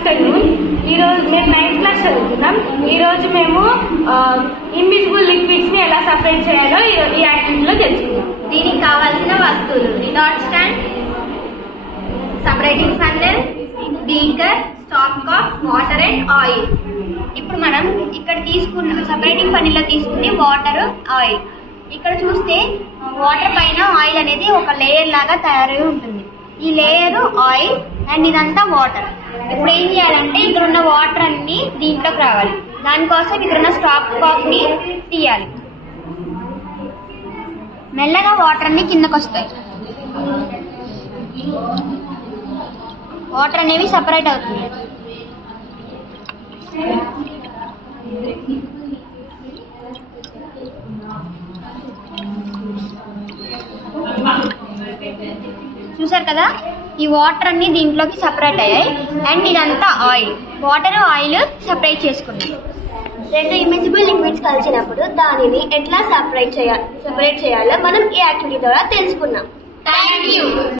Afternoon. ఈరోజు మేము 9th class చదువుతున్నాం. ఈరోజు మేము ఇన్విజిబుల్ లిక్విడ్స్ ని ఎలా సపరేట్ చేయాలో ఈ యాక్టివిటీలో తెలుసుకుందాం. దీనికి కావాల్సిన వస్తువులు: dot stand, separating funnel, beaker, stopcock, water and oil. ఇప్పుడు మనం ఇక్కడ తీసుకున్న సపరేటింగ్ ఫన్నెల్లో తీసుకుని వాటర్, ఆయిల్. ఇక్కడ చూస్తే వాటర్ పైన ఆయిల్ అనేది ఒక లేయర్ లాగా తయారై ఉంటుంది. ఈ లేయర్ ఆయిల్ అండ్ ఇదంతా వాటర్. ఇప్పుడు ఏం చేయాలంటే ఇక్కడ ఉన్న వాటర్ అన్ని దీంట్లోకి రావాలి. దానికోసం ఇక్కడ ఉన్న స్టాప్ కాక్ ని తీయాలి. మెల్లగా వాటర్ అన్ని కిందకు వస్తాయి. వాటర్ అనేవి సపరేట్ అవుతుంది. చూసారు కదా, ఈ వాటర్ అన్ని దీంట్లోకి సపరేట్ అయ్యాయి. అండ్ ఇదంతా ఆయిల్. వాటర్ ఆయిల్ సపరేట్ చేసుకున్నాం. రెండు ఇన్విజిబుల్ లిక్విడ్స్ కలిసినప్పుడు దానిని ఎట్లా సపరేట్ చేయాలో మనం ఈ యాక్టివిటీ ద్వారా తెలుసుకున్నాం. Thank you.